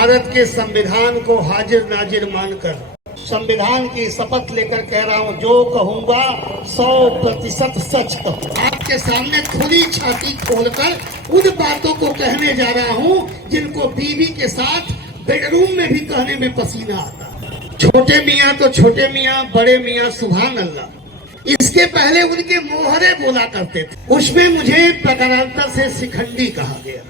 भारत के संविधान को हाजिर नाजिर मानकर संविधान की शपथ लेकर कह रहा हूँ, जो कहूंगा 100% सच कहूँ। आपके सामने खुली छाती खोलकर उन बातों को कहने जा रहा हूँ जिनको बीवी के साथ बेडरूम में भी कहने में पसीना आता। छोटे मियाँ तो छोटे मियाँ, बड़े मियाँ सुभान अल्लाह। इसके पहले उनके मोहरे बोला करते थे, उसमें मुझे प्रकारांतर से शिखंडी कहा गया।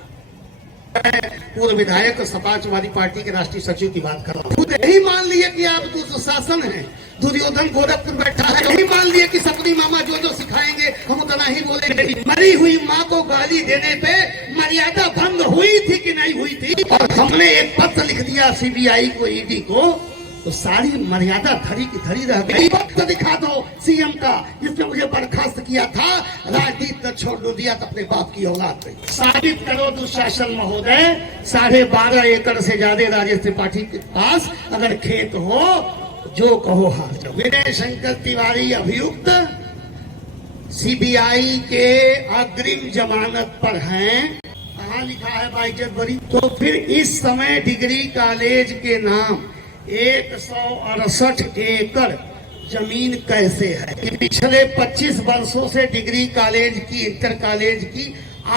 पूर्व विधायक समाजवादी पार्टी के राष्ट्रीय सचिव की बात कर रहा हूँ। खुद यही मान लिए कि आप दुशासन हैं, दुर्योधन गोरखपुर बैठा है, यही मान लिए कि सपनी मामा जो जो सिखाएंगे हम उतना ही बोलेंगे। मरी हुई माँ को गाली देने पे मर्यादा भंग हुई थी कि नहीं हुई थी? और हमने एक पत्र लिख दिया सीबीआई को, ईडी को, तो सारी मर्यादा धरी की धरी रह गई। वक्त दिखा दो सीएम का जिसने मुझे बर्खास्त किया था, राजनीति न छोड़ दो दिया तो अपने बाप की औलाद पे। साबित करो दुशासन महोदय, 12.5 एकड़ से ज्यादा राजेश त्रिपाठी के पास अगर खेत हो, जो कहो हार जाओ। विनय शंकर तिवारी अभियुक्त सीबीआई के अग्रिम जमानत पर हैं। कहाँ लिखा है भाई जनवरी? तो फिर इस समय डिग्री कॉलेज के नाम 168 एकड़ जमीन कैसे है? कि पिछले 25 वर्षों से डिग्री कॉलेज की, इंटर कॉलेज की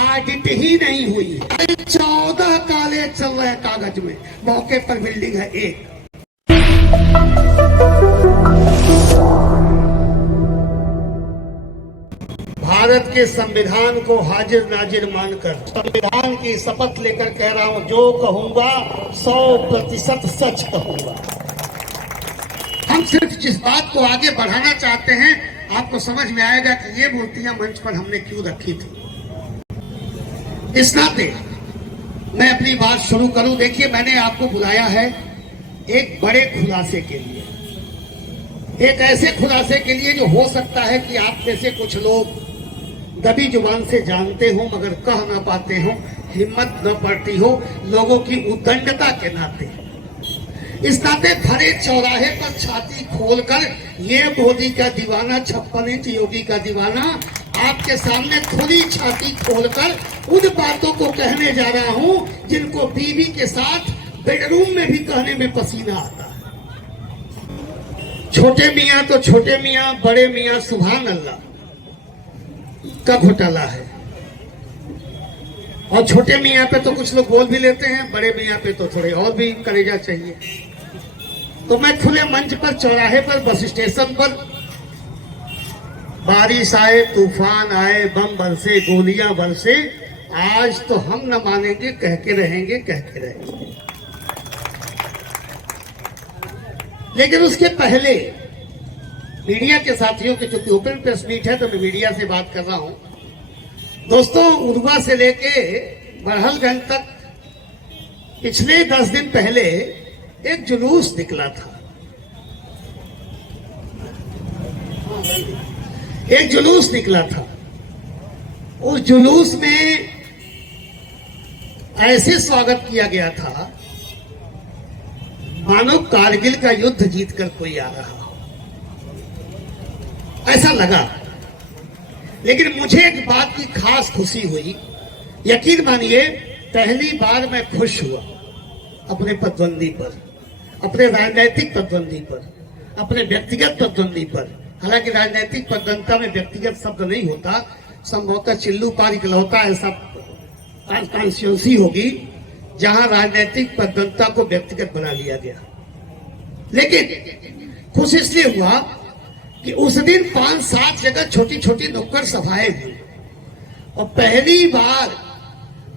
ऑडिट ही नहीं हुई है। 14 कॉलेज चल रहे हैं कागज में, मौके पर बिल्डिंग है एक। भारत के संविधान को हाजिर नाजिर मानकर संविधान की शपथ लेकर कह रहा हूँ, जो कहूंगा 100% सच कहूंगा। हम सिर्फ जिस बात को आगे बढ़ाना चाहते हैं, आपको समझ में आएगा कि ये मूर्तियां मंच पर हमने क्यों रखी थी। इस नाते मैं अपनी बात शुरू करूं। देखिए, मैंने आपको बुलाया है एक बड़े खुलासे के लिए, एक ऐसे खुलासे के लिए जो हो सकता है कि आप में से कुछ लोग दबी जुबान से जानते हो मगर कह ना पाते हो, हिम्मत न पड़ती हो लोगों की उद्दंडता के नाते। इस नाते भरे चौराहे पर छाती खोलकर ये मोदी का दीवाना, 56 इंच योगी का दीवाना, आपके सामने खुली छाती खोलकर उन बातों को कहने जा रहा हूं जिनको बीवी के साथ बेडरूम में भी कहने में पसीना आता है। छोटे मियाँ तो छोटे मियाँ, बड़े मियाँ सुभान अल्लाह का घोटाला है। और छोटे मियाँ पे तो कुछ लोग बोल भी लेते हैं, बड़े मियाँ पे तो थोड़े और भी कलेजा चाहिए। तो मैं खुले मंच पर, चौराहे पर, बस स्टेशन पर, बारिश आए, तूफान आए, बम बरसे, गोलियां बरसे, आज तो हम न मानेंगे, कह के रहेंगे, कह के रहेंगे। लेकिन उसके पहले मीडिया के साथियों के, चूंकि ओपन प्रेस मीट है तो मैं मीडिया से बात कर रहा हूं। दोस्तों, उर्वा से लेके बरहलगंज तक पिछले 10 दिन पहले एक जुलूस निकला था। एक जुलूस निकला था। उस जुलूस में ऐसे स्वागत किया गया था मानो कारगिल का युद्ध जीतकर कोई आ रहा हो, ऐसा लगा। लेकिन मुझे एक बात की खास खुशी हुई। यकीन मानिए, पहली बार मैं खुश हुआ अपने पदबंदी पर, अपने राजनीतिक पदबंदी पर, अपने व्यक्तिगत पदबंदी पर। हालांकि राजनीतिक पदबंधता में व्यक्तिगत शब्द नहीं होता, संभवतः चिल्लू पार इकलौता ऐसा कॉन्स्टिट्यूंसी होगी जहां राजनीतिक पदबंधता को व्यक्तिगत बना लिया गया। लेकिन खुश इसलिए हुआ कि उस दिन 5-7 जगह छोटी छोटी नुक्कड़ सभाएं हुई और पहली बार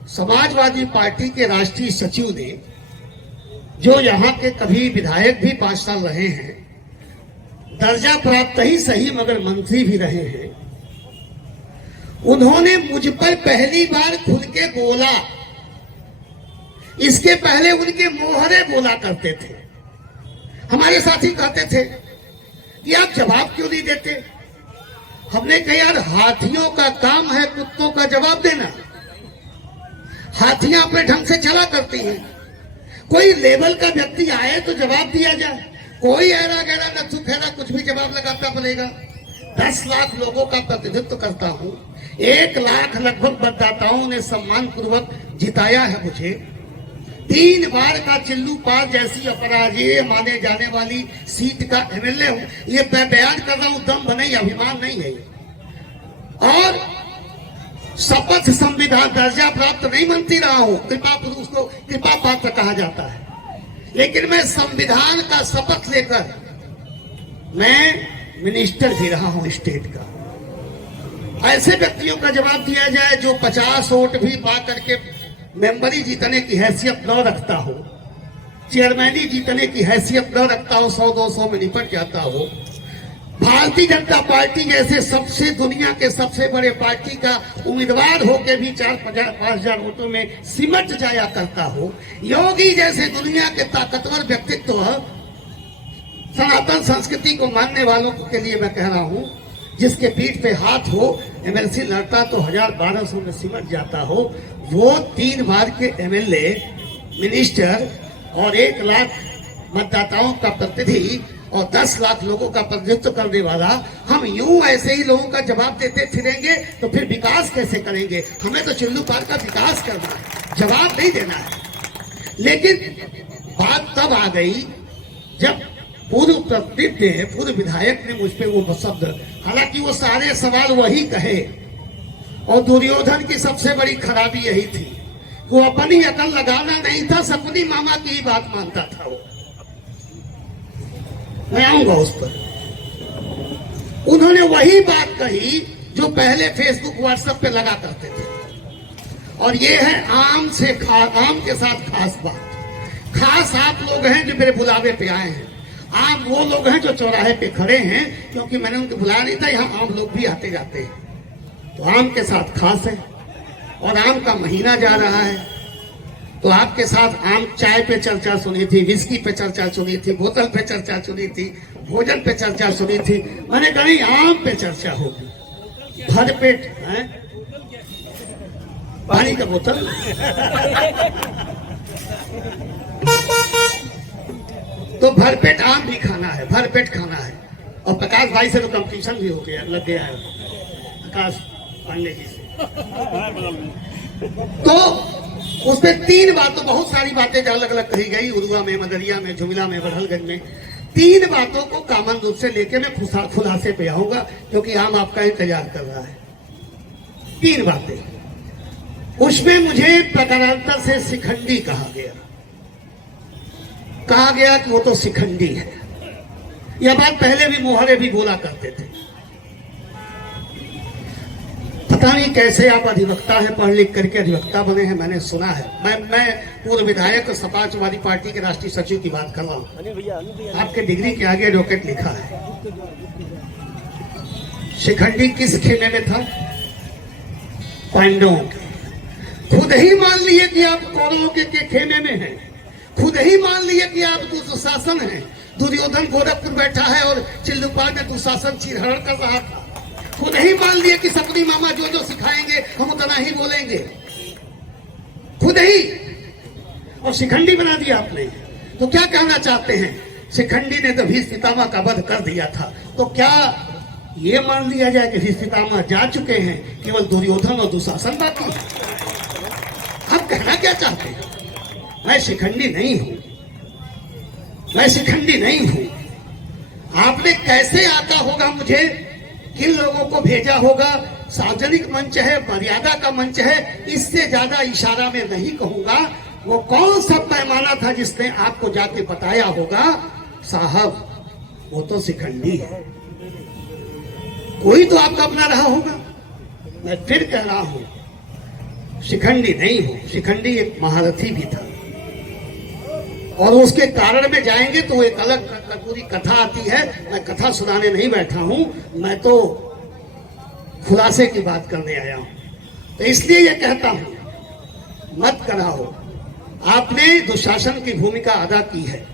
समाजवादी पार्टी के राष्ट्रीय सचिव ने, जो यहाँ के कभी विधायक भी 5 साल रहे हैं, दर्जा प्राप्त ही सही मगर मंत्री भी रहे हैं, उन्होंने मुझ पर पहली बार खुल के बोला। इसके पहले उनके मोहरे बोला करते थे। हमारे साथी कहते थे कि आप जवाब क्यों नहीं देते? हमने कहा, यार हाथियों का काम है कुत्तों का जवाब देना। हाथियां अपने ढंग से चला करती हैं। कोई लेवल का व्यक्ति आए तो जवाब दिया जाए। कोई ऐरा गैरा नत्थु फेरा कुछ भी जवाब लगाता बनेगा। 10 लाख लोगों का प्रतिनिधित्व करता हूं, 1 लाख लगभग मतदाताओं ने सम्मान पूर्वक जिताया है मुझे। 3 बार का चिल्लू पार जैसी अपराजेय माने जाने वाली सीट का एमएलए हूं। ये मैं बयान कर रहा हूं, दम नहीं, अभिमान नहीं है। और शपथ संविधान दर्जा प्राप्त नहीं मानती रहा हूं, कृपा पुरुष को कृपा पात्र कहा जाता है, लेकिन मैं संविधान का शपथ लेकर मैं मिनिस्टर भी रहा हूं स्टेट का। ऐसे व्यक्तियों का जवाब दिया जाए जो 50 वोट भी पा करके मेंबरी जीतने की हैसियत न रखता हो, चेयरमैनी जीतने की हैसियत न रखता हो, 100-200 में निपट जाता हो, भारतीय जनता पार्टी जैसे सबसे दुनिया के सबसे बड़े पार्टी का उम्मीदवार होकर भी 4-5 वोटों में सिमट जाया करता हो, योगी जैसे दुनिया के ताकतवर व्यक्तित्व, सनातन संस्कृति को मानने वालों के लिए मैं कह रहा हूं, जिसके पीठ पे हाथ हो, एमएलसी लड़ता तो 1000-1200 में सिमट जाता हो, वो 3 बार के एमएलए, मिनिस्टर और 1 लाख मतदाताओं का प्रतिनिधि और 10 लाख लोगों का प्रतिनिधित्व करने वाला, हम यूं ऐसे ही लोगों का जवाब देते फिरेंगे तो फिर विकास कैसे करेंगे? हमें तो चिल्लू पार का विकास करना है, जवाब नहीं देना है। लेकिन बात तब आ गई जब पूर्व प्रतिनिधि ने, पूर्व विधायक ने मुझ पे वो शब्द, हालांकि वो सारे सवाल वही कहे, और दुर्योधन की सबसे बड़ी खराबी यही थी, वो अपनी अकल लगाना नहीं था, सपनी मामा की ही बात मानता था वो। मैं आऊंगा उस पर। उन्होंने वही बात कही जो पहले फेसबुक व्हाट्सएप पे लगा करते थे, और ये है आम के साथ खास बात। खास आप लोग हैं जो मेरे बुलावे पे आए हैं, आम वो लोग हैं जो चौराहे पे खड़े हैं, क्योंकि मैंने उनको बुलाया नहीं था, यहाँ आम लोग भी आते जाते हैं, तो आम के साथ खास है। और आम का महीना जा रहा है, तो आपके साथ आम चाय पे चर्चा सुनी थी, विस्की पे चर्चा सुनी थी, बोतल पे चर्चा सुनी थी, भोजन पे चर्चा सुनी थी, मैंने कहा नहीं, आम पे चर्चा होगी। भरपेट है पानी का बोतल तो भरपेट आम भी खाना है, भरपेट खाना है। और प्रकाश भाई से तो कंपटीशन भी हो गया, लग गया है प्रकाश पांडे जी से। तो उसमें 3 बातों, बहुत सारी बातें अलग अलग कही गई, उरुआ में, मदरिया में, जुमिला में, बड़हलगंज में। 3 बातों को कॉमन रूप से लेके मैं खुलासे पे आऊंगा, क्योंकि आम आपका इंतजार कर रहा है। 3 बातें, उसमें मुझे प्रकारांतर से शिखंडी कहा गया कि वो तो शिखंडी है। यह बात पहले भी मोहरे भी बोला करते थे। पता नहीं कैसे आप अधिवक्ता हैं, पढ़ लिख करके अधिवक्ता बने हैं, मैंने सुना है। मैं पूर्व विधायक समाजवादी पार्टी के राष्ट्रीय सचिव की बात कर रहा हूँ। आपके डिग्री के आगे एडवोकेट लिखा है। शिखंडी किस खेमे में था? पांडवों के। खुद ही मान लिए कि आप कौरवों के खेमे में हैं, खुद ही मान लिए कि आप दुशासन हैं। दुर्योधन गोरखपुर बैठा है और चिल्लूपाल में दुशासन चिरहरण कर रहा था। खुद ही मान लिए कि सपनी मामा जो जो सिखाएंगे हम उतना ही बोलेंगे, खुद ही। और शिखंडी बना दिया आपने। तो क्या कहना चाहते हैं? शिखंडी ने तो भीष्म पितामह का वध कर दिया था, तो क्या ये मान लिया जाए कि भीष्म पितामह जा चुके हैं, केवल दुर्योधन और दुशासन बाकी है? आप कहना क्या चाहते हैं? मैं शिखंडी नहीं हूं, मैं शिखंडी नहीं हूं। आपने कैसे आता होगा मुझे, किन लोगों को भेजा होगा? सार्वजनिक मंच है, मर्यादा का मंच है, इससे ज्यादा इशारा में नहीं कहूंगा। वो कौन सा पैमाना था जिसने आपको जाके बताया होगा साहब वो तो शिखंडी है? कोई तो आपका अपना रहा होगा। मैं फिर कह रहा हूं, शिखंडी नहीं हूं। शिखंडी एक महारथी भी था, और उसके कारण में जाएंगे तो एक अलग पूरी कथा आती है। मैं कथा सुनाने नहीं बैठा हूं, मैं तो खुलासे की बात करने आया हूं। तो इसलिए ये कहता हूं, मत कराओ। आपने दुशासन की भूमिका अदा की है।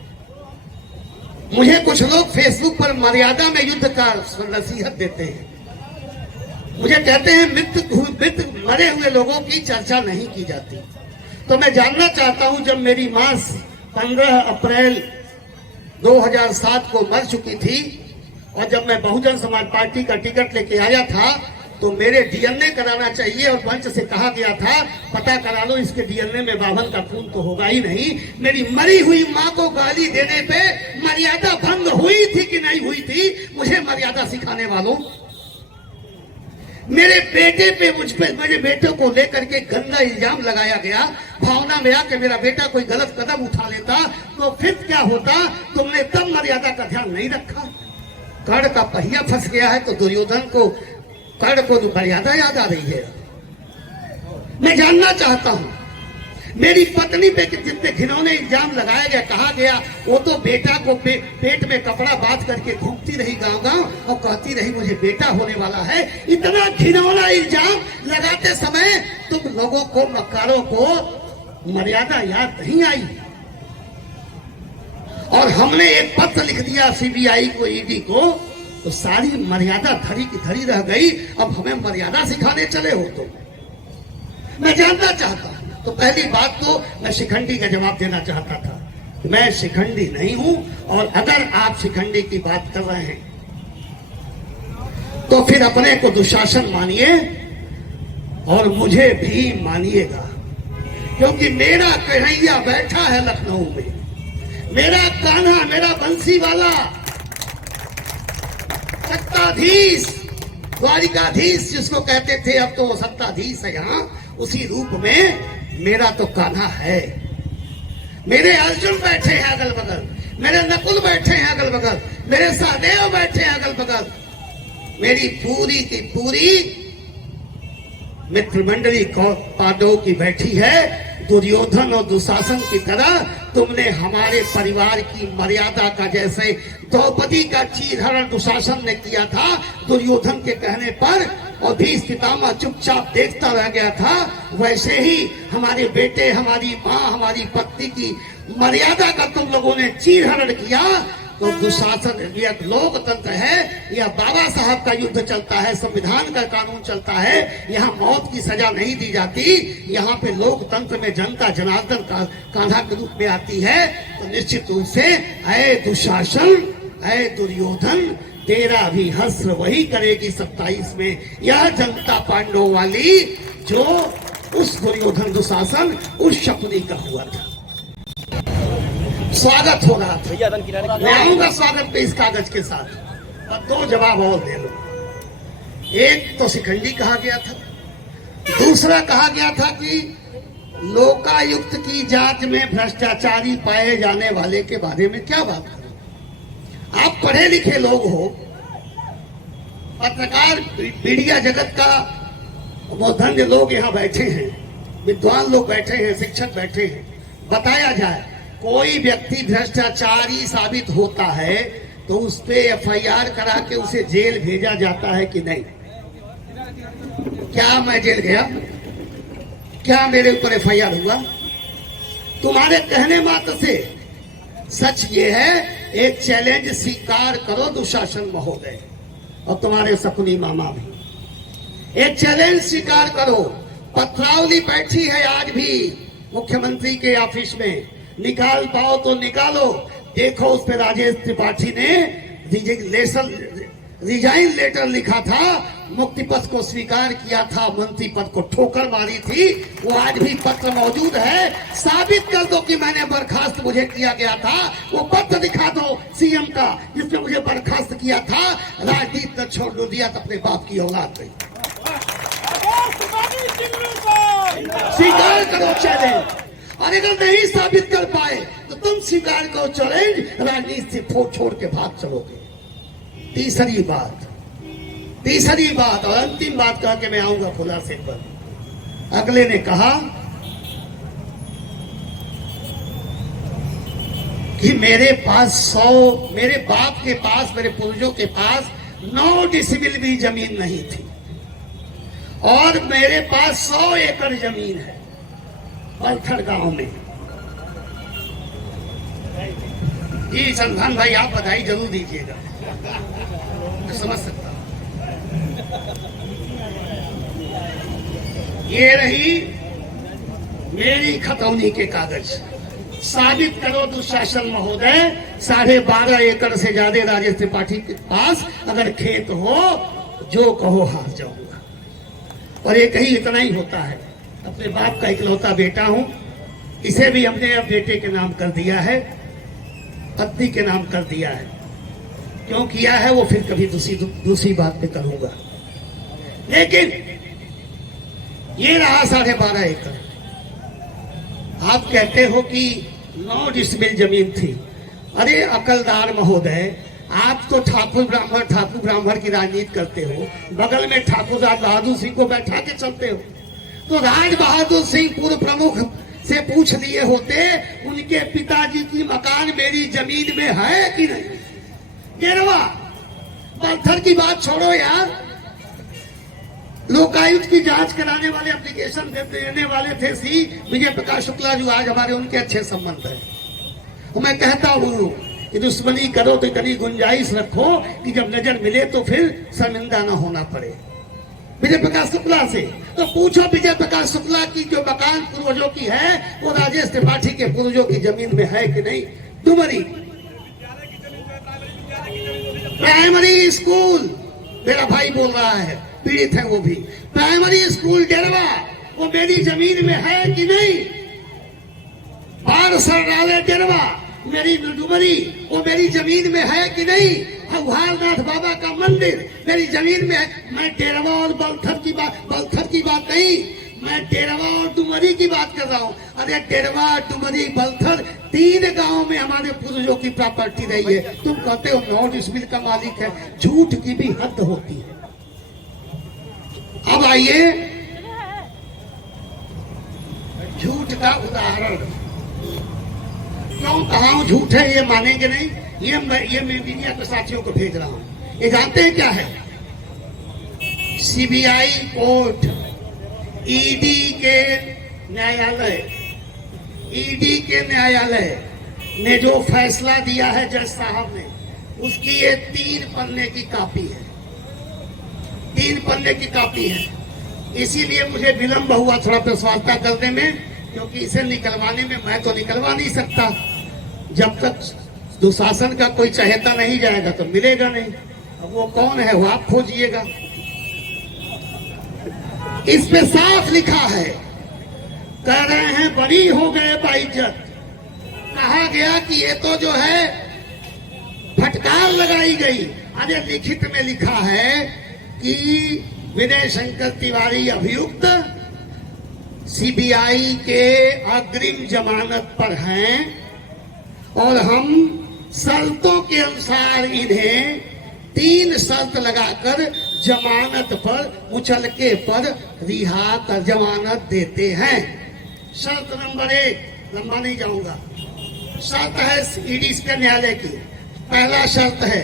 मुझे कुछ लोग फेसबुक पर मर्यादा में युद्ध का नसीहत देते हैं। मुझे कहते हैं मृत मरे हुए लोगों की चर्चा नहीं की जाती। तो मैं जानना चाहता हूं, जब मेरी मां 15 अप्रैल 2007 को मर चुकी थी, और जब मैं बहुजन समाज पार्टी का टिकट लेके आया था, तो मेरे डीएनए कराना चाहिए, और मंच से कहा गया था पता करा लो इसके डीएनए में बाभन का खून तो होगा ही नहीं। मेरी मरी हुई माँ को गाली देने पे मर्यादा भंग हुई थी कि नहीं हुई थी? मुझे मर्यादा सिखाने वालों, मेरे बेटे पे, मुझ पे, मेरे बेटे को लेकर के गंदा इल्जाम लगाया गया। भावना में आके मेरा बेटा कोई गलत कदम उठा लेता तो फिर क्या होता? तुमने तब मर्यादा का ध्यान नहीं रखा। कर्ण का पहिया फंस गया है तो दुर्योधन को, कर्ण को मर्यादा याद आ रही है। मैं जानना चाहता हूं, मेरी पत्नी पे जितने घिनौने इल्जाम लगाया गया, कहा गया वो तो बेटा को पेट में कपड़ा बांध करके घूमती रही गांव-गांव और कहती रही मुझे बेटा होने वाला है। इतना घिनौना इल्जाम लगाते समय तुम लोगों को, मक्कारों को मर्यादा याद नहीं आई। और हमने एक पत्र लिख दिया सीबीआई को, ईडी को, तो सारी मर्यादा धरी की धरी रह गई। अब हमें मर्यादा सिखाने चले हो? तो मैं जानना चाहता हूं। तो पहली बात तो मैं शिखंडी का जवाब देना चाहता था। मैं शिखंडी नहीं हूं, और अगर आप शिखंडी की बात कर रहे हैं तो फिर अपने को दुशासन मानिए और मुझे भी मानिएगा, क्योंकि मेरा कन्हैया बैठा है लखनऊ में, मेरा कान्हा, मेरा बंसी वाला, सत्ताधीश, द्वारिकाधीश जिसको कहते थे, अब तो सत्ताधीश है यहाँ, उसी रूप में मेरा तो कान्हा है। मेरे अर्जुन बैठे हैं अगल बगल, मेरे नकुल बैठे हैं अगल बगल, मेरे सहदेव बैठे हैं अगल बगल, मेरी पूरी की पूरी मित्र मंडली पांडवों की बैठी है। दुर्योधन और दुशासन की तरह तुमने हमारे परिवार की मर्यादा का, जैसे द्रौपदी का चीरहरण दुशासन ने किया था दुर्योधन के कहने पर, और भीष्म पितामह चुपचाप देखता रह गया था, वैसे ही हमारे बेटे, हमारी माँ, हमारी पत्नी की मर्यादा का तुम लोगों ने चीरहरण किया। तो दुशासन यह लोकतंत्र है, यह बाबा साहब का युद्ध चलता है, संविधान का कानून चलता है, यहाँ मौत की सजा नहीं दी जाती। यहाँ पे लोकतंत्र में जनता जनार्दन का कान्हा के रूप में आती है। तो निश्चित रूप से ऐ दुशासन, ऐ दुर्योधन, तेरा भी हस्र वही करेगी 27 में, यह जनता पांडवों वाली जो उस दुर्योधन दुशासन उस शकुनी का हुआ था। स्वागत हो रहा था, मैं आऊंगा स्वागत पे इस कागज के साथ। अब दो जवाब और दे लो। एक तो शिखंडी कहा गया था, दूसरा कहा गया था कि लोकायुक्त की जांच में भ्रष्टाचारी पाए जाने वाले के बारे में क्या बात करें? आप पढ़े लिखे लोग हो, पत्रकार, मीडिया जगत का मूर्धन्य लोग यहाँ बैठे हैं, विद्वान लोग बैठे हैं, शिक्षक बैठे हैं। बताया जाए कोई व्यक्ति भ्रष्टाचारी साबित होता है तो उस पे एफआईआर करा के उसे जेल भेजा जाता है कि नहीं? क्या मैं जेल गया? क्या मेरे ऊपर एफआईआर हुआ? तुम्हारे कहने मात्र से सच ये है, एक चैलेंज स्वीकार करो दुशासन महोदय और तुम्हारे शकुनी मामा भी, एक चैलेंज स्वीकार करो। पत्रावली बैठी है आज भी मुख्यमंत्री के ऑफिस में, निकाल पाओ तो निकालो। देखो उस पे राजेश त्रिपाठी ने रिजाइन लेटर लिखा था, मुक्ति पद को स्वीकार किया था, मंत्री पद को ठोकर मारी थी। वो आज भी पत्र मौजूद है, साबित कर दो कि मैंने बर्खास्त मुझे किया गया था। वो पत्र दिखा दो सीएम का जिसमें मुझे बर्खास्त किया था। राजनीति न छोड़ दिया तो अपने बाप की औलाद गई। स्वीकार करो चैलेंज, और अगर नहीं साबित कर पाए तो तुम स्वीकार करो चैलेंज, राजनीति से छोड़ के भाग चलोगे। तीसरी बात और अंतिम बात कह के मैं आऊंगा खुलासे पर। अगले ने कहा कि मेरे बाप के पास, मेरे पूर्वजों के पास 9 डिसिमिल भी जमीन नहीं थी और मेरे पास 100 एकड़ जमीन है पलथड़ गांव में। जी संधान भाई, आप बधाई जरूर दीजिएगा, मैं समझ सकता हूं। ये रही मेरी खतौनी के कागज। साबित करो दुशासन महोदय, 12.5 एकड़ से ज्यादा राजेश त्रिपाठी के पास अगर खेत हो, जो कहो हार जाऊंगा। और एक ही इतना ही होता है। अपने बाप का इकलौता बेटा हूं, इसे भी हमने अब बेटे के नाम कर दिया है, पत्नी के नाम कर दिया है। क्यों किया है वो फिर कभी दूसरी बात पे करूंगा। लेकिन ये रहा 12.5 एकड़। आप कहते हो कि 9 डिसमिल जमीन थी। अरे अकलदार महोदय, आप तो ठाकुर ब्राह्मण की राजनीति करते हो, बगल में ठाकुर राज बहादुर सिंह को बैठा के चलते हो। तो राज बहादुर सिंह पूर्व प्रमुख से पूछ लिए होते उनके पिताजी की मकान मेरी जमीन में है कि नहीं। गेरवा पत्थर की बात छोड़ो यार, लोकायुक्त की जांच कराने वाले एप्लीकेशन देने वाले थे सी विजय प्रकाश शुक्ला, जो आज हमारे उनके अच्छे संबंध है। तो मैं कहता हूं कि दुश्मनी करो तो इतनी गुंजाइश रखो कि जब नजर मिले तो फिर शर्मिंदा न होना पड़े। विजय प्रकाश शुक्ला से तो पूछो, विजय प्रकाश शुक्ला की जो मकान पूर्वजों की है वो राजेश त्रिपाठी के पूर्वजों की जमीन में है कि नहीं। डुमरी प्राइमरी स्कूल, मेरा भाई बोल रहा है, पीड़ित है वो भी। प्राइमरी स्कूल डेरवा वो मेरी जमीन में है कि नहीं। बाल संग्रहालय डेरवा मेरी डुमरी वो मेरी जमीन में है कि नहीं। हवालनाथ बाबा का मंदिर मेरी जमीन में है। मैं डेरवा और बलथर की बात नहीं, मैं डेरवा और डुमरी की बात कर रहा हूँ। अरे डेरवा, डुमरी, बलथर 3 गांव में हमारे पूर्वजों की प्रॉपर्टी रही है। तुम कहते हो 9 डिसमिल का मालिक है। झूठ की भी हद होती है। अब आइए झूठ का उदाहरण। क्यों कहा हूं झूठ है, ये मानेंगे नहीं। ये मैं मीडिया के साथियों को भेज रहा हूं। ये जानते हैं क्या है? सीबीआई कोर्ट, ईडी के न्यायालय ने जो फैसला दिया है जज साहब ने, उसकी ये 3 पन्ने की कॉपी है। 3 पन्ने की कॉपी है। इसीलिए मुझे विलंब हुआ थोड़ा प्रश्वासता करने में, क्योंकि इसे निकलवाने में मैं तो निकलवा नहीं सकता। जब तक दुशासन का कोई चहेता नहीं जाएगा तो मिलेगा नहीं। अब वो कौन है वो आप खोजिएगा। इस पे साफ लिखा है, कह रहे हैं बरी हो गए बाइज्जत। कहा गया कि ये तो जो है फटकार लगाई गई। अरे लिखित में लिखा है कि विनय शंकर तिवारी अभियुक्त सीबीआई के अग्रिम जमानत पर हैं और हम शर्तों के अनुसार इन्हें 3 शर्त लगाकर जमानत पर मुचलके पर रिहा कर जमानत देते हैं। शर्त नंबर 1, लंबा नहीं जाऊंगा, शर्त है ईडी के न्यायालय की। पहला शर्त है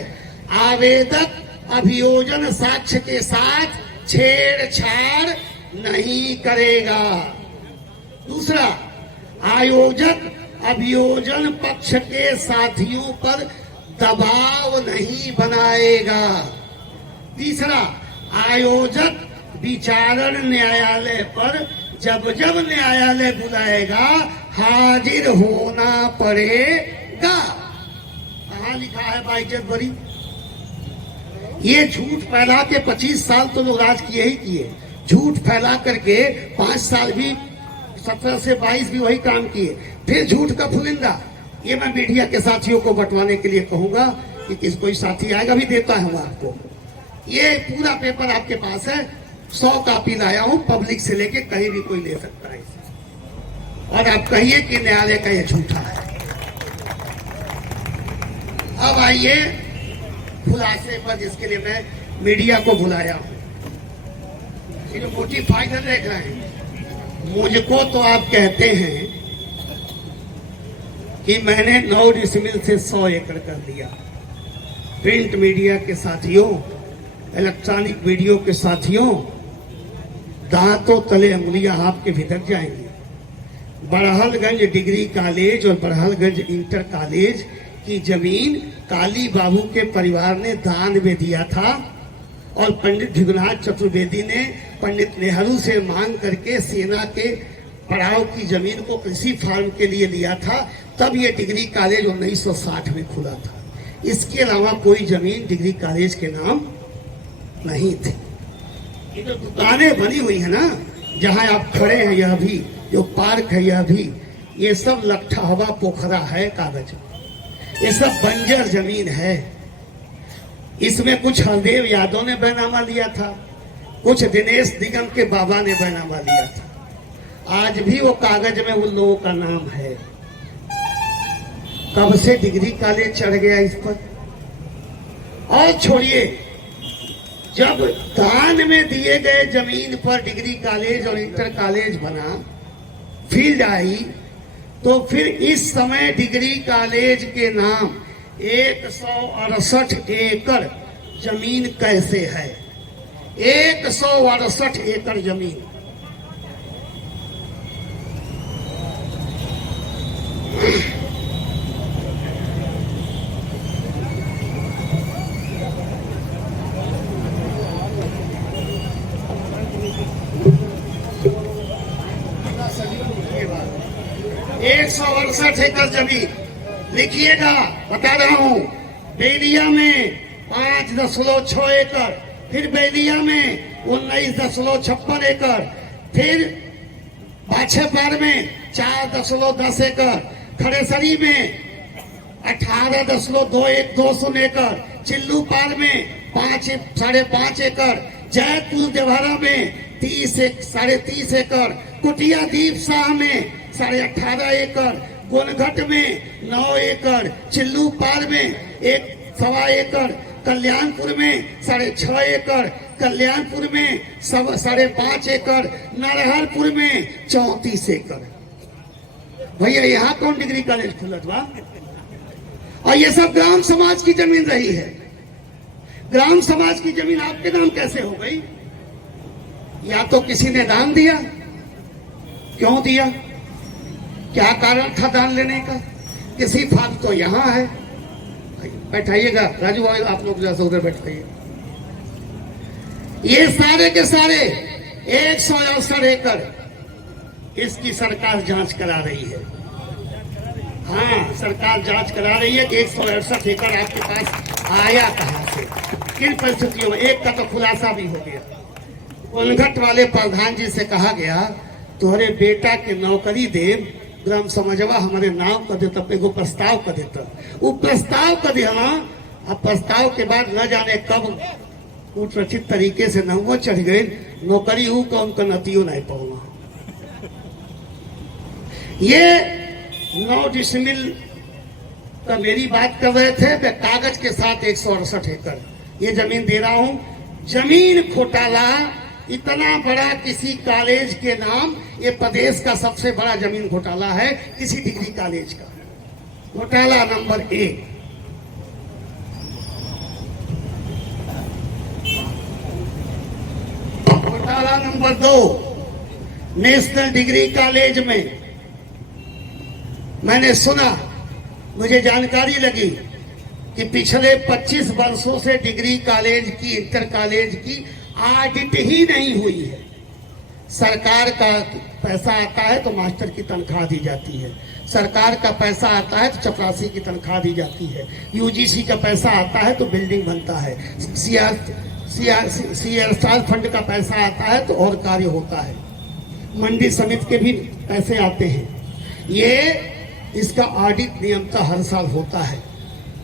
आवेदक अभियोजन साक्ष्य के साथ छेड़छाड़ नहीं करेगा। दूसरा, आयोजक अभियोजन पक्ष के साथियों पर दबाव नहीं बनाएगा। तीसरा, आयोजक विचारण न्यायालय पर जब जब न्यायालय बुलाएगा हाजिर होना पड़ेगा। कहाँ लिखा है बाइज्जत बरी? ये झूठ फैला के 25 साल तो लोग राज किए ही किए। झूठ फैला करके 5 साल भी, 17 से 22 भी वही काम किए। फिर झूठ का फुलिंदा। ये मैं मीडिया के साथियों को बंटवाने के लिए कहूंगा कि किस कोई साथी आएगा भी देता हूं आपको। ये पूरा पेपर आपके पास है, 100 कॉपी लाया हूं, पब्लिक से लेके कहीं भी कोई ले सकता है इसे। और आप कहिए कि न्यायालय का ये झूठा है। अब आइए खुलासे पर, जिसके लिए मैं मीडिया को बुलाया हूं। ये जो मोटी फाइनल देख रहे हैं, मुझको तो आप कहते हैं कि मैंने 9 डिसमिल से 100 एकड़ कर दिया। प्रिंट मीडिया के साथियों, इलेक्ट्रॉनिक वीडियो के साथियों, दांतों तले अंगुलियां आपके भीतर जाएंगी। बड़हलगंज डिग्री कॉलेज और बड़हलगंज इंटर कॉलेज की जमीन काली बाबू के परिवार ने दान में दिया था और पंडित भृगुनाथ चतुर्वेदी ने पंडित नेहरू से मांग करके सेना के पड़ाव की जमीन को कृषि फार्म के लिए लिया था। तब ये डिग्री कॉलेज 1960 में खुला था। इसके अलावा कोई जमीन डिग्री कॉलेज के नाम नहीं थी। ये जो दुकानें बनी हुई है ना, जहां आप खड़े हैं, यह भी जो पार्क है, यह भी, ये सब लट्ठा पोखरा है कागज, ये सब बंजर जमीन है। इसमें कुछ हरदेव यादव ने बैनामा लिया था, कुछ दिनेश निगम के बाबा ने बैनामा लिया था। आज भी वो कागज में उन लोगों का नाम है। कब से डिग्री कॉलेज चढ़ गया इस पर। और छोड़िए, जब दान में दिए गए जमीन पर डिग्री कॉलेज और इंटर कॉलेज बना, फील्ड आई, तो फिर इस समय डिग्री कॉलेज के नाम 168 एकड़ जमीन कैसे है? 168 एकड़ जमीन। एक 168 एकड़ जमीन लिखिएगा, बता रहा हूं। बेलिया में 5.6 एकड़, फिर बेलिया में 19.56 एकड़, फिर बाछेपार में 4.10 एकड़, खड़ेसरी में 18.2 एकड़, चिल्लू पार में 5.5 एकड़, जयपुर देवहरा में 30.30 एकड़, कुटिया दीप शाह में 18.5 एकड़, गोनघट में 9 एकड़, चिल्लू पार में 1.25 एकड़, कल्याणपुर में 6.5 एकड़, कल्याणपुर में 5.5 एकड़, नरहरपुर में 34 एकड़। भैया यहाँ कौन डिग्री कॉलेज खुलत बा? और ये सब ग्राम समाज की जमीन रही है। ग्राम समाज की जमीन आपके नाम कैसे हो गई? या तो किसी ने दान दिया। क्यों दिया? क्या कारण था दान लेने का? किसी फाक तो यहाँ है। बैठाइएगा राजू भाई, आप लोग जैसे उधर बैठाइए। ये सारे के सारे 168 एकड़ इसकी सरकार जांच करा रही है। हाँ, सरकार जांच करा रही है कि 168 एकड़ आपके पास आया कहां से, किन परिस्थितियों में। एक का तो खुलासा भी हो गया। कोलघट वाले प्रधान जी से कहा गया, तुम्हारे बेटा के नौकरी देव, ग्राम समझवा हमारे नाम कर देता, एगो प्रस्ताव कर देता। वो प्रस्ताव कर दिया, अब प्रस्ताव के बाद न जाने कब कुटरचित तरीके से नहुआ चढ़ गए, नौकरी हूं का उनका नतियों नहीं पाऊंगा। ये 9 डिसमिल का मेरी बात कर रहे थे, मैं कागज के साथ 168 एकड़ ये जमीन दे रहा हूं। जमीन घोटाला इतना बड़ा किसी कॉलेज के नाम, ये प्रदेश का सबसे बड़ा जमीन घोटाला है किसी डिग्री कॉलेज का। घोटाला नंबर 1। घोटाला नंबर 2, नेशनल डिग्री कॉलेज में मैंने सुना, मुझे जानकारी लगी कि पिछले 25 वर्षों से डिग्री कॉलेज की, इंटर कॉलेज की ऑडिट ही नहीं हुई है। सरकार का पैसा आता है तो मास्टर की तनख्वाह दी जाती है, सरकार का पैसा आता है तो चपरासी की तनख्वाह दी जाती है, यूजीसी का पैसा आता है तो बिल्डिंग बनता है, सीआरएसआर फंड का पैसा आता है तो और कार्य होता है, मंडी समिति के भी पैसे आते हैं। ये इसका ऑडिट नियमतः हर साल होता है।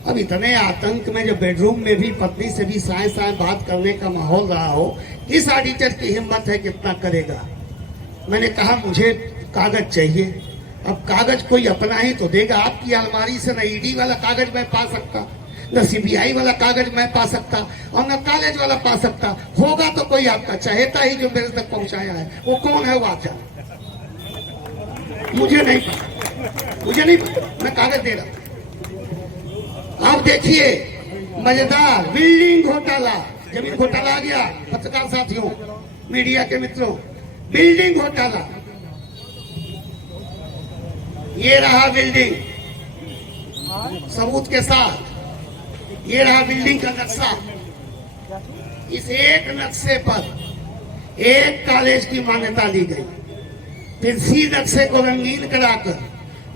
अब इतने आतंक में, जो बेडरूम में भी पत्नी से भी साए साए बात करने का माहौल रहा हो, किस ऑडिटर की हिम्मत है, कितना करेगा? मैंने कहा मुझे कागज चाहिए। अब कागज कोई अपना ही तो देगा। आपकी अलमारी से न ईडी वाला कागज मैं पा सकता, न सीबीआई वाला कागज मैं पा सकता, और न कॉलेज वाला पा सकता। होगा तो कोई आपका चहेता ही जो मेरे तक पहुंचाया है। वो कौन है? वो आप जाने, मुझे नहीं पता, मुझे नहीं पता। मैं कागज दे रहा। आप देखिए, मजेदार बिल्डिंग घोटाला, जमीन घोटाला आ गया। पत्रकार साथियों, मीडिया के मित्रों, बिल्डिंग घोटाला। ये रहा बिल्डिंग सबूत के साथ, ये रहा बिल्डिंग का नक्शा। इस एक नक्शे पर एक कॉलेज की मान्यता ली गई, फिर सी नक्शे को रंगीन कराकर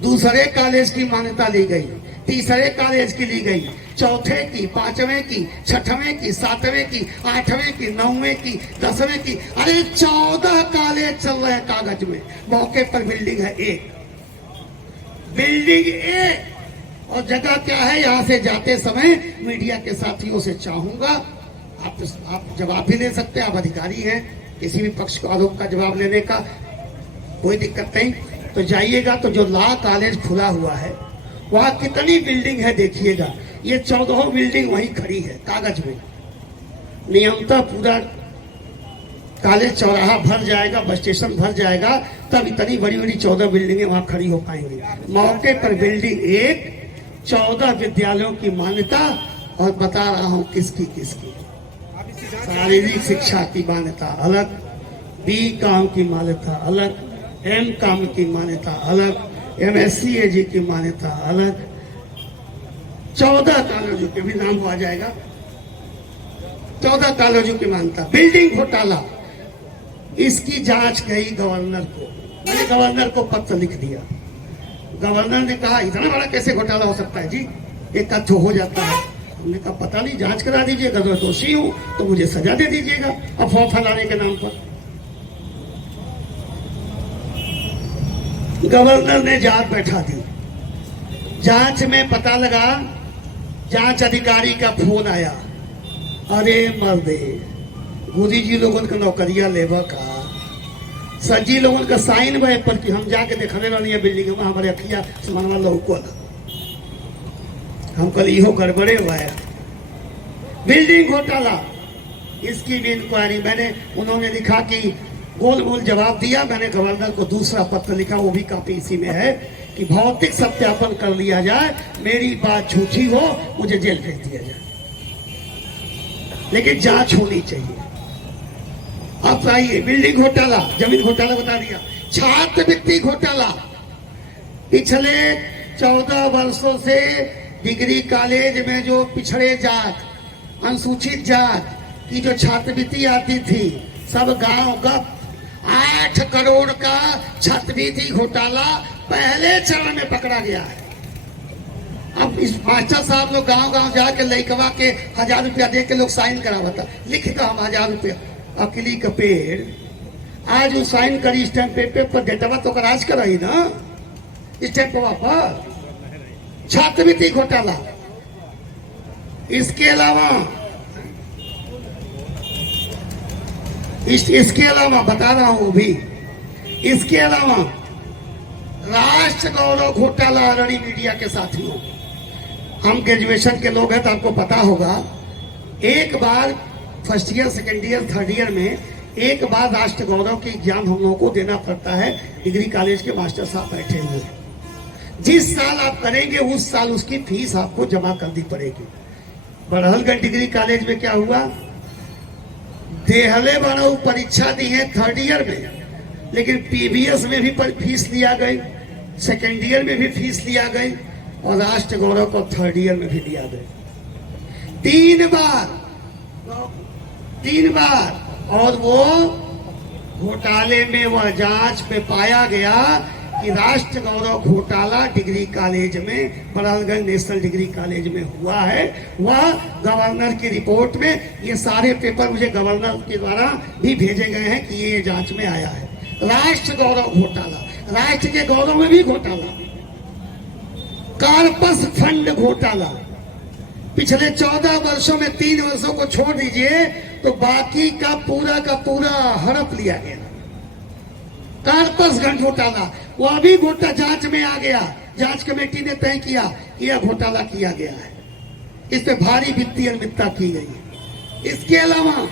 दूसरे कॉलेज की मान्यता ली गई, तीसरे कॉलेज की ली गई, चौथे की, पांचवें की, छठवें की, सातवें की, आठवें की, नौवें की, 10वें की। अरे 14 कॉलेज चल रहे हैं कागज में। मौके पर बिल्डिंग है एक, बिल्डिंग एक। और जगह क्या है? यहाँ से जाते समय मीडिया के साथियों से चाहूंगा, आप जवाब भी दे सकते हैं, आप अधिकारी हैं, किसी भी पक्ष को आरोप का जवाब लेने का कोई दिक्कत नहीं। तो जाइएगा तो जो लॉ कॉलेज खुला हुआ है वहां कितनी बिल्डिंग है देखिएगा। ये 14 बिल्डिंग वहीं खड़ी है कागज में। नियमतः पूरा कॉलेज चौराहा भर जाएगा, बस स्टेशन भर जाएगा, तब इतनी बड़ी बड़ी 14 बिल्डिंगें वहां खड़ी हो पाएंगी। मौके पर बिल्डिंग एक, 14 विद्यालयों की मान्यता। और बता रहा हूं किसकी किसकी। शारीरिक शिक्षा की मान्यता अलग, B.Com की मान्यता अलग, M.Com की मान्यता अलग, MSc की मान्यता अलग। 14 कॉलेजों के भी नाम आ जाएगा, 14 कॉलेजों की मान्यता। बिल्डिंग घोटाला, इसकी जांच गई गवर्नर को। मैंने गवर्नर को पत्र लिख दिया। गवर्नर ने कहा इतना बड़ा कैसे घोटाला हो सकता है जी, एक तथ्य हो जाता है। हमने कहा पता नहीं, जांच करा दीजिएगा, अगर दोषी हूं तो मुझे सजा दे दीजिएगा अफवाह फैलाने के नाम पर। गवर्नर ने जांच बैठा दी। जांच में पता लगा, जांच अधिकारी का फोन आया, अरे मर्दे मोदी जी लोगों का नौकरिया लेवा का सजी लोगों का साइन भाई पर कि हम जाके देखने वाली है बिल्डिंग में, हमारे अखिया मनवा लौको ना। हम कल इहो गड़बड़े हुआ है। बिल्डिंग घोटाला, इसकी भी इंक्वायरी मैंने, उन्होंने लिखा कि गोल गोल जवाब दिया। मैंने गवर्नर को दूसरा पत्र लिखा, वो भी काफी इसी में है कि भौतिक सत्यापन कर लिया जाए, मेरी बात झूठी हो मुझे जेल भेज दिया जाए, लेकिन जांच होनी चाहिए। अब आइए, बिल्डिंग घोटाला, जमीन घोटाला बता दिया, छात्रवृत्ति घोटाला। पिछले 14 वर्षों से डिग्री कॉलेज में जो पिछड़े जात, अनुसूचित जात की जो छात्रवृत्ति आती थी, सब गांव का 8 करोड़ का छात्रवृत्ति घोटाला पहले चरण में पकड़ा गया है। अब इस मास्टर साहब लोग गांव गांव जाके लइकवा के 1000 रुपया दे के लोग साइन करावता, लिख का हम 1000 रुपया अकली का पेड़, आज वो साइन करी स्टैंप पेपर पर, डेटवा तो राज कराई ना स्टैंप पर। छात्रवृत्ति घोटाला, इसके अलावा बता रहा हूं भी, इसके अलावा राष्ट्र गौरव घोटाला। आदरणीय मीडिया के साथियों, हम ग्रेजुएशन के लोग हैं तो आपको पता होगा, एक बार first year, second year, third year में एक बार राष्ट्र गौरव की एग्जाम हम लोगों को देना पड़ता है। डिग्री कॉलेज के मास्टर साहब बैठे हुए हैं, जिस साल आप करेंगे उस साल उसकी फीस आपको जमा करनी पड़ेगी। बड़हलगंज डिग्री कॉलेज में क्या हुआ, देहले बड़ो परीक्षा दी है थर्ड ईयर में, लेकिन पीबीएस में भी फीस लिया गई, सेकेंड ईयर में भी फीस लिया गई, और राष्ट्र गौरव को थर्ड ईयर में भी दिया गया। 3 बार। और वो घोटाले में, वह जांच में पाया गया कि राष्ट्र गौरव घोटाला डिग्री कॉलेज में, बड़हलगंज नेशनल डिग्री कॉलेज में हुआ है। वह गवर्नर की रिपोर्ट में, ये सारे पेपर मुझे गवर्नर के द्वारा भी भेजे गए हैं कि ये जांच में आया है। राष्ट्र गौरव घोटाला, राष्ट्र के गौरव में भी घोटाला। कार्पस फंड घोटाला, पिछले 14 वर्षों में 3 वर्षों को छोड़ दीजिए तो बाकी का पूरा हड़प लिया गया। कार्पस फंड घोटाला, वह भी घोटाला जांच में आ गया। जांच कमेटी ने तय किया कि यह घोटाला किया गया है, इस पे भारी वित्तीय अनियमितता की गई है। इसके अलावा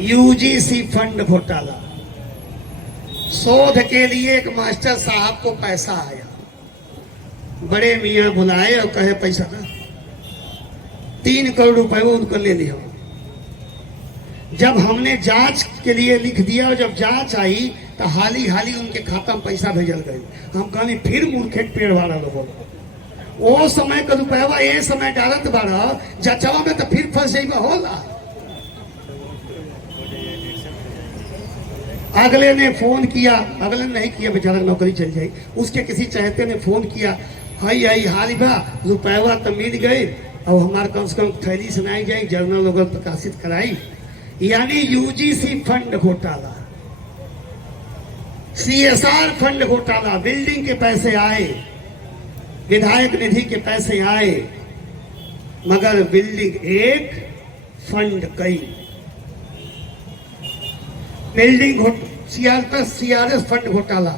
यूजीसी फंड घोटाला, शोध के लिए एक मास्टर साहब को पैसा आया, बड़े मियां बुलाए और कहे पैसा ना, 3 करोड़ रुपए वो उनको ले लिया। जब हमने जांच के लिए लिख दिया और जब जांच आई तो हाली उनके खाता में पैसा भेजल गई। हम कहनी फिर मूर्खे पेड़ वाला लोगों, वो समय का रुपया ये समय डालत बाड़ा जचवा में तो फिर फंस जाइबा होला। अगले ने फोन किया, अगले ने नहीं किया, बेचारा नौकरी चल जाई। उसके किसी चाहते ने फोन किया, हई आई हाल बा रुपया तो मिल गए, और हमारे कम से कम थैली सुनाई जाए, जर्नल वगैरह प्रकाशित कराई। यानी यूजीसी फंड घोटाला, सीएसआर फंड घोटाला, बिल्डिंग के पैसे आए, विधायक निधि के पैसे आए, मगर बिल्डिंग एक फंड कई। बिल्डिंग सीआरएस फंड घोटाला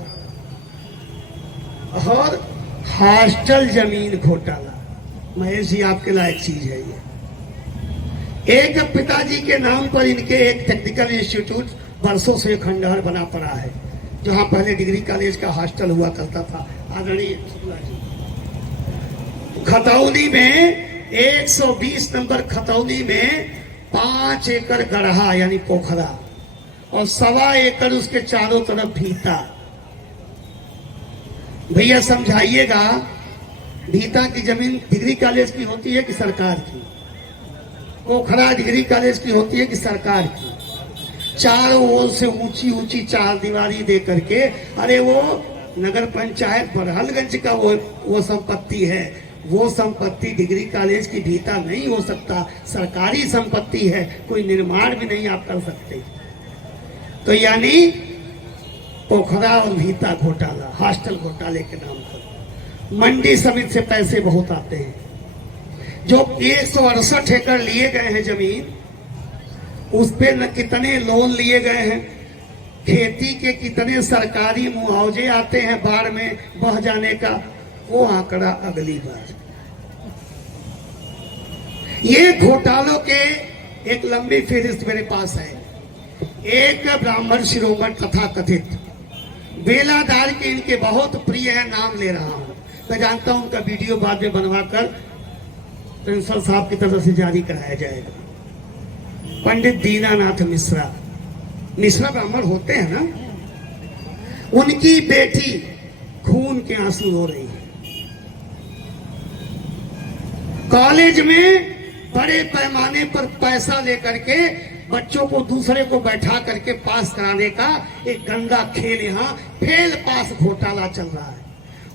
और हॉस्टल जमीन घोटाला। महेश जी आपके लायक चीज है ये। एक पिताजी के नाम पर इनके एक टेक्निकल इंस्टीट्यूट वर्षों से खंडहर बना पड़ा है, जहां पहले डिग्री कॉलेज का हॉस्टल हुआ करता था। आदरणीय खतौली में 120 नंबर खतौली में 5 एकड़ गढ़ा यानी पोखरा और 1.25 एकड़ उसके चारों तरफ भीता। भैया समझाइएगा, भीता की जमीन डिग्री कॉलेज की होती है कि सरकार की? पोखरा डिग्री कॉलेज की होती है कि सरकार की? चारों ओर से ऊंची ऊंची चार दीवारी दे करके, अरे वो नगर पंचायत बरहलगंज का वो संपत्ति है। वो संपत्ति डिग्री कॉलेज की भीता नहीं हो सकता, सरकारी संपत्ति है, कोई निर्माण भी नहीं आप कर सकते। तो यानी पोखरा और भीता घोटाला, हॉस्टल घोटाले के नाम पर मंडी समिति से पैसे बहुत आते हैं। जो 168 एकड़ लिए गए हैं जमीन, उस पे न कितने लोन लिए गए हैं, खेती के कितने सरकारी मुआवजे आते हैं बाढ़ में बह जाने का, वो आंकड़ा अगली बार। ये घोटालों के एक लंबी फहरिस्त मेरे पास है। एक ब्राह्मण शिरोमणि तथा कथित बेलादार के इनके बहुत प्रिय है, नाम ले रहा हूं, मैं जानता हूं उनका वीडियो बाद में बनवाकर प्रिंसिपल साहब की तरफ से जारी कराया जाएगा। पंडित दीनानाथ मिश्रा, मिश्रा ब्राह्मण होते हैं ना, उनकी बेटी खून के आंसू रो रही है। कॉलेज में बड़े पैमाने पर पैसा लेकर के बच्चों को दूसरे को बैठा करके पास कराने का एक गंदा खेल यहाँ फेल पास घोटाला चल रहा है।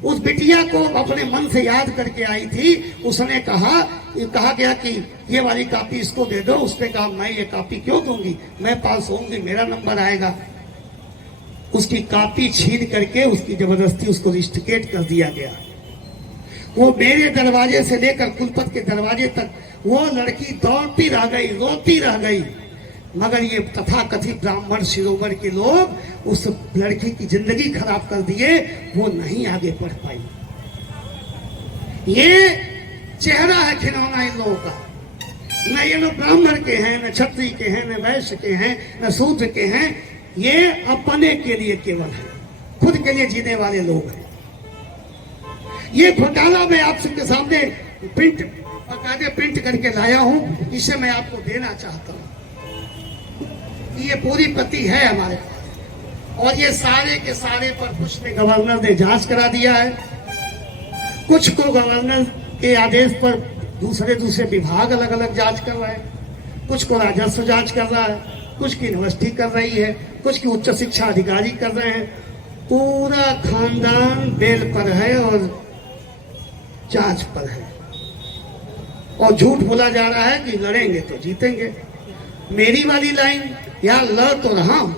उस बिटिया को अपने मन से याद करके आई थी, उसने कहा गया कि ये वाली कॉपी इसको दे दो। उसने कहा मैं ये कॉपी क्यों दूंगी, मैं पास होंगी, मेरा नंबर आएगा। उसकी कॉपी छीन करके उसकी जबरदस्ती उसको रिस्ट्रिकेट कर दिया गया। वो मेरे दरवाजे से लेकर कुलपति के दरवाजे तक वो लड़की दौड़ती रह गई, रोती रह गई, मगर ये तथाकथित ब्राह्मण शिरोमणि के लोग उस लड़की की जिंदगी खराब कर दिए, वो नहीं आगे बढ़ पाई। ये चेहरा है खिलौना इन लोगों का। न ये लोग ब्राह्मण के हैं, न क्षत्रिय के हैं, न वैश्य के हैं, न शूद्र के हैं। ये अपने के लिए केवल है, खुद के लिए जीने वाले लोग हैं। ये घोटाला मैं आप सबके सामने प्रिंट करके लाया हूं, इसे मैं आपको देना चाहता हूं। ये पूरी प्रति है हमारे पास, और ये सारे के सारे पर कुछ ने गवर्नर ने जांच करा दिया है, कुछ को गवर्नर के आदेश पर दूसरे विभाग अलग अलग जांच कर रहे हैं, कुछ को राजस्व जांच कर रहा है, कुछ की यूनिवर्सिटी कर रही है, कुछ की उच्च शिक्षा अधिकारी कर रहे हैं। पूरा खानदान बेल पर है और जांच पर है, और झूठ बोला जा रहा है कि लड़ेंगे तो जीतेंगे। मेरी वाली लाइन, यार लड़ तो रहा हूं,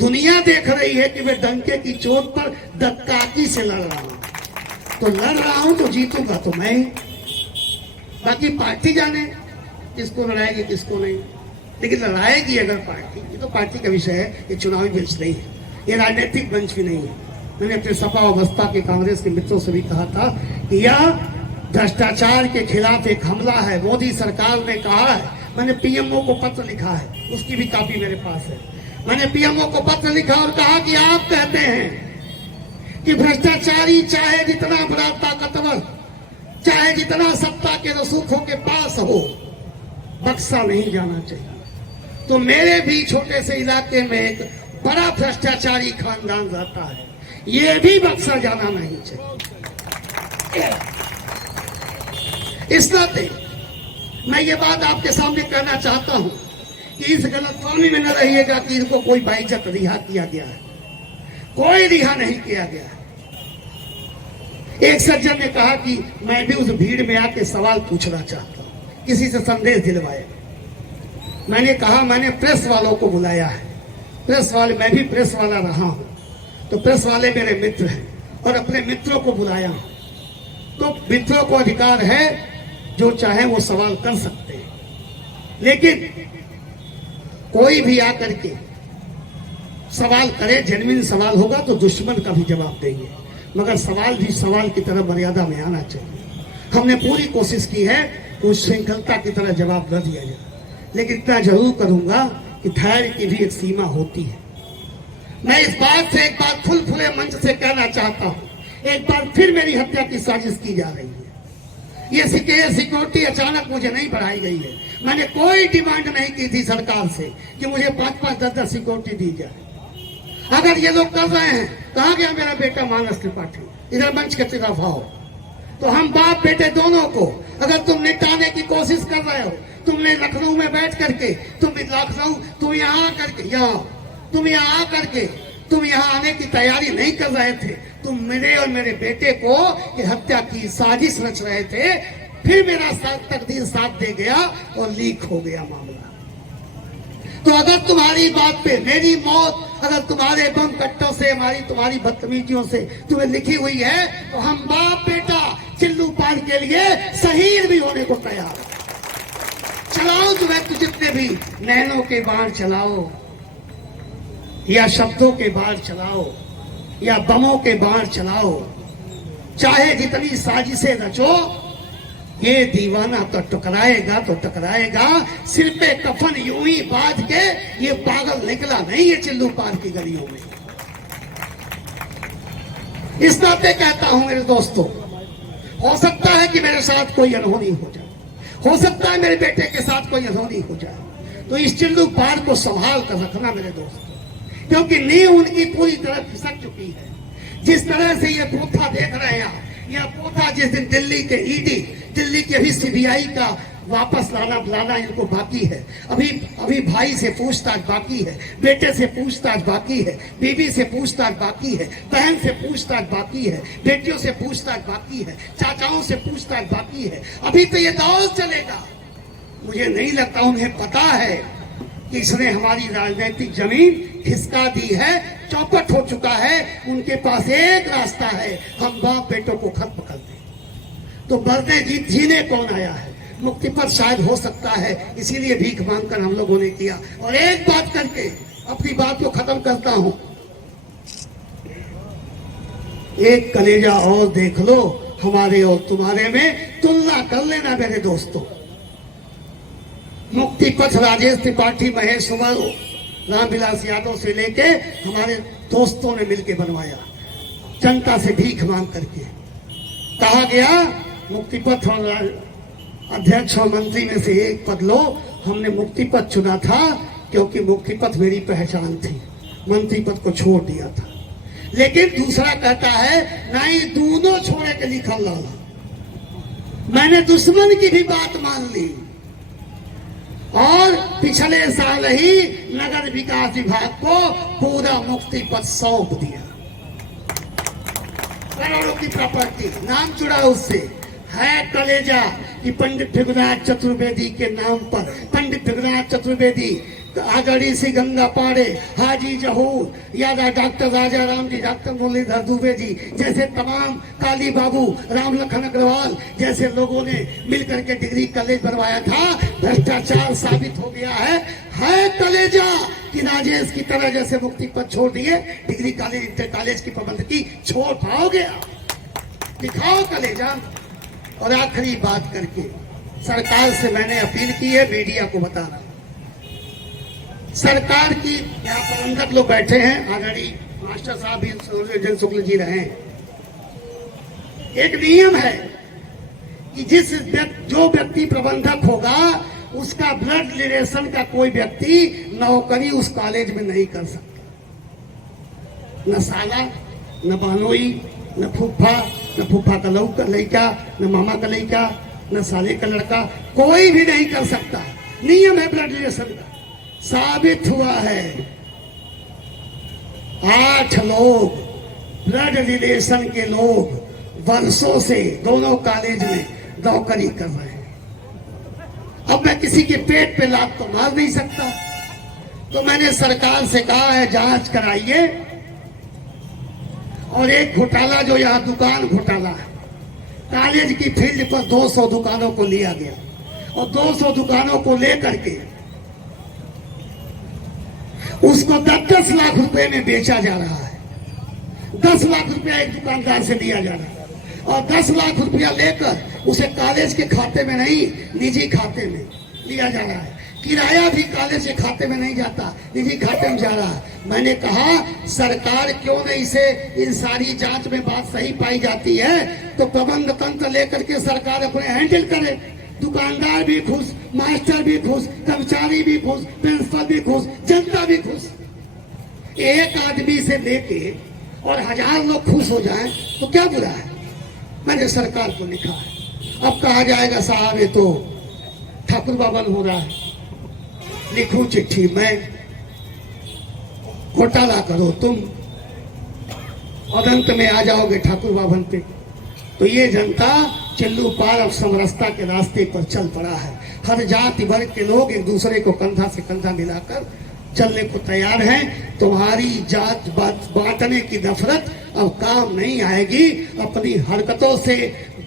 दुनिया देख रही है कि मैं डंके की चोट पर दक्काकी से लड़ रहा हूं, तो लड़ रहा हूं तो जीतूंगा तो मैं ही। बाकी पार्टी जाने किसको लड़ाएगी किसको नहीं, लेकिन लड़ाएगी अगर पार्टी, ये तो पार्टी का विषय है, ये चुनावी मंच नहीं है, ये राजनीतिक मंच भी नहीं है। मैंने अपने सपा और बसपा के कांग्रेस के मित्रों से भी कहा था कि यह भ्रष्टाचार के खिलाफ एक हमला है। मोदी सरकार ने कहा है, मैंने पीएमओ को पत्र लिखा है, उसकी भी कॉपी मेरे पास है। मैंने पीएमओ को पत्र लिखा और कहा कि आप कहते हैं कि भ्रष्टाचारी चाहे जितना बड़ा ताकतवर, चाहे जितना सत्ता के रसूखों के पास हो, बक्सा नहीं जाना चाहिए। तो मेरे भी छोटे से इलाके में एक बड़ा भ्रष्टाचारी खानदान रहता है, ये भी बक्सा जाना नहीं चाहिए। इस नाते मैं ये बात आपके सामने कहना चाहता हूं कि इस गलतफहमी में न रहिएगा कि इनको कोई बाइज्जत रिहा किया गया है। कोई रिहा नहीं किया गया है। एक सज्जन ने कहा कि मैं भी उस भीड़ में आके सवाल पूछना चाहता हूं, किसी से संदेश दिलवाए। मैंने कहा मैंने प्रेस वालों को बुलाया है, प्रेस वाले, मैं भी प्रेस वाला रहा हूं, तो प्रेस वाले मेरे मित्र हैं और अपने मित्रों को बुलाया हूं। तो मित्रों को अधिकार है जो चाहे वो सवाल कर सकते हैं, लेकिन कोई भी आकर के सवाल करे, जेन्युइन सवाल होगा तो दुश्मन का भी जवाब देंगे, मगर सवाल भी सवाल की तरह मर्यादा में आना चाहिए। हमने पूरी कोशिश की है कि उस श्रृंखलता की तरह जवाब न दिया जाए, लेकिन इतना जरूर करूंगा कि धैर्य की भी एक सीमा होती है। मैं इस बात से एक बार खुले मंच से कहना चाहता हूं, एक बार फिर मेरी हत्या की साजिश की जा रही है। ये सिक्योरिटी अचानक मुझे नहीं बढ़ाई गई है। मैंने कोई डिमांड नहीं की थी सरकार से कि मुझे 5-5, 10-10 सिक्योरिटी दी जाए। अगर ये लोग कर रहे हैं, कहा गया मेरा बेटा मानस त्रिपाठी, इधर मंच के तरफ आओ, तो हम बाप बेटे दोनों को अगर तुम निपटाने की कोशिश कर रहे हो, तुमने लखनऊ में बैठ करके, तुम यहाँ आकर तुम यहाँ आने की तैयारी नहीं कर रहे थे, तुम मेरे और मेरे बेटे को कि हत्या की साजिश रच रहे थे। फिर मेरा तकदीर साथ दे गया और लीक हो गया मामला। तो अगर तुम्हारी बात पे मेरी मौत अगर तुम्हारे बम कट्टों से, तुम्हारी बदतमीजियों से तुम्हें लिखी हुई है, तो हम बाप बेटा चिल्लू पार के लिए शहीद भी होने को तैयार है। चलाओ तुम्हें जितने भी नैनों के बाण चलाओ, या शब्दों के बाण चलाओ, या बमों के बाण चलाओ, चाहे जितनी साजिशें रचो, ये दीवाना तो टकराएगा तो टकराएगा। सिर पे कफन यूं ही बांध के ये पागल निकला नहीं है चिल्लू पार की गलियों में। इस नाते कहता हूं मेरे दोस्तों, हो सकता है कि मेरे साथ कोई अनहोनी हो जाए, हो सकता है मेरे बेटे के साथ कोई अनहोनी हो जाए, तो इस चिल्लू पार को संभाल कर रखना मेरे दोस्तों, क्योंकि नींव उनकी पूरी तरह खिसक चुकी है। जिस तरह से ये पोथा देख रहे हैं आप, यह पोथा जिस दिन दिल्ली के ईडी, दिल्ली के अभी सीबीआई का वापस लाना इनको बाकी है। अभी भाई से पूछताछ बाकी है, बेटे से पूछताछ बाकी है, बीवी से पूछताछ बाकी है, बहन से पूछताछ बाकी है, बेटियों से पूछताछ बाकी है, चाचाओं से पूछताछ बाकी है। अभी तो ये दौर चलेगा। मुझे नहीं लगता उन्हें पता है कि इसने हमारी राजनीतिक जमीन खिसका दी है, चौपट हो चुका है। उनके पास एक रास्ता है, हम बाप बेटों को खत्म कर दें। तो बढ़ते जीने कौन आया है? मुक्ति पद शायद हो सकता है, इसीलिए भीख मांगकर हम लोगों ने किया। और एक बात करके अपनी बात को खत्म करता हूं, एक कलेजा और देख लो, हमारे और तुम्हारे में तुलना कर लेना मेरे दोस्तों। मुक्ति पथ राजेश त्रिपाठी, महेश कुमार, रामविलास यादव से लेके हमारे दोस्तों ने मिलकर बनवाया, जनता से भीख मांग करके। कहा गया मुक्ति पथ और अध्यक्ष और मंत्री में से एक पद लो। हमने मुक्ति पथ चुना था क्योंकि मुक्ति पथ मेरी पहचान थी, मंत्री पद को छोड़ दिया था। लेकिन दूसरा कहता है नहीं, दोनों छोड़े के लिखल लाला। मैंने दुश्मन की भी बात मान ली और पिछले साल ही नगर विकास विभाग को पूरा मुक्ति पथ सौंप दिया। करोड़ों की प्रॉपर्टी, नाम जुड़ा उससे है कलेजा कि पंडित भृगुनाथ चतुर्वेदी के नाम पर, पंडित भृगुनाथ चतुर्वेदी, आगड़ी सी गंगा पाड़े, हाजी जहूर, या डॉक्टर राजा राम जी, डॉक्टर मुरलीधर दुबे जी जैसे तमाम, काली बाबू, राम लखन अग्रवाल जैसे लोगों ने मिलकर के डिग्री कॉलेज बनवाया था। भ्रष्टाचार साबित हो गया है कलेजा कि राजेश की तरह जैसे मुक्ति पद छोड़ दिए, डिग्री कॉलेज, इंटर कॉलेज की प्रबंधकी छोड़ पाओगे? दिखाओ कलेजा। और आखिरी बात करके सरकार से मैंने अपील की है, मीडिया को बता रहा हूं, सरकार की यहाँ प्रबंधक लोग बैठे हैं, आगड़ी मास्टर साहब भी जन शुक्ल जी रहे हैं। एक नियम है कि जो व्यक्ति प्रबंधक होगा उसका ब्लड रिलेशन का कोई व्यक्ति नौकरी उस कॉलेज में नहीं कर सकता। न साला, न बहनोई, न फूफा का लड़का, न मामा का लड़का, न साले का लड़का, कोई भी नहीं कर सकता। नियम है ब्लड रिलेशन का। साबित हुआ है 8 लोग ब्लड रिलेशन के लोग वर्षों से दोनों कॉलेज में नौकरी कर रहे हैं। अब मैं किसी के पेट पे लात तो मार नहीं सकता, तो मैंने सरकार से कहा है जांच कराइए। और एक घोटाला जो यहाँ दुकान घोटाला है, कॉलेज की फील्ड पर 200 दुकानों को लिया गया और 200 दुकानों को लेकर के उसको 10-10 लाख रुपए में बेचा जा रहा है। 10 लाख रुपया एक दुकानदार से लिया जा रहा है और 10 लाख रुपया लेकर उसे कॉलेज के खाते में नहीं, निजी खाते में लिया जा रहा है। किराया भी कॉलेज के खाते में नहीं जाता, निजी खाते में जा रहा है। मैंने कहा सरकार क्यों नहीं इसे, इन सारी जांच में बात सही पाई जाती है तो प्रबंध तंत्र लेकर के सरकार अपने हैंडल करे। दुकानदार भी खुश, मास्टर भी खुश, कर्मचारी भी खुश, प्रिंसिपल भी खुश, जनता भी खुश। एक आदमी से लेके और 1000 लोग खुश हो जाएं तो क्या बुरा है। मैंने सरकार को लिखा है। अब कहा जाएगा साहब ये तो ठाकुर भवन हो रहा है, लिखूं चिट्ठी मैं, घोटाला करो तुम और अंत में आ जाओगे ठाकुर भवन पे। तो ये जनता चिल्लू पार अब समरसता के रास्ते पर चल पड़ा है। हर जाति वर्ग के लोग एक दूसरे को कंधा से कंधा मिलाकर चलने को तैयार हैं। तुम्हारी जात बांटने की नफरत अब काम नहीं आएगी। अपनी हरकतों से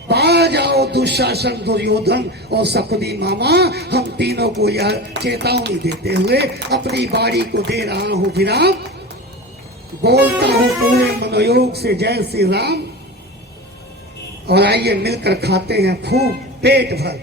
बाज आओ दुशासन, दुर्योधन और सपनी मामा। हम तीनों को यह चेतावनी देते हुए अपनी बारी को दे रहा हूं विराम। बोलता हूं पूरे मनोयोग से जय श्री राम। और आइए मिलकर खाते हैं खूब पेट भर।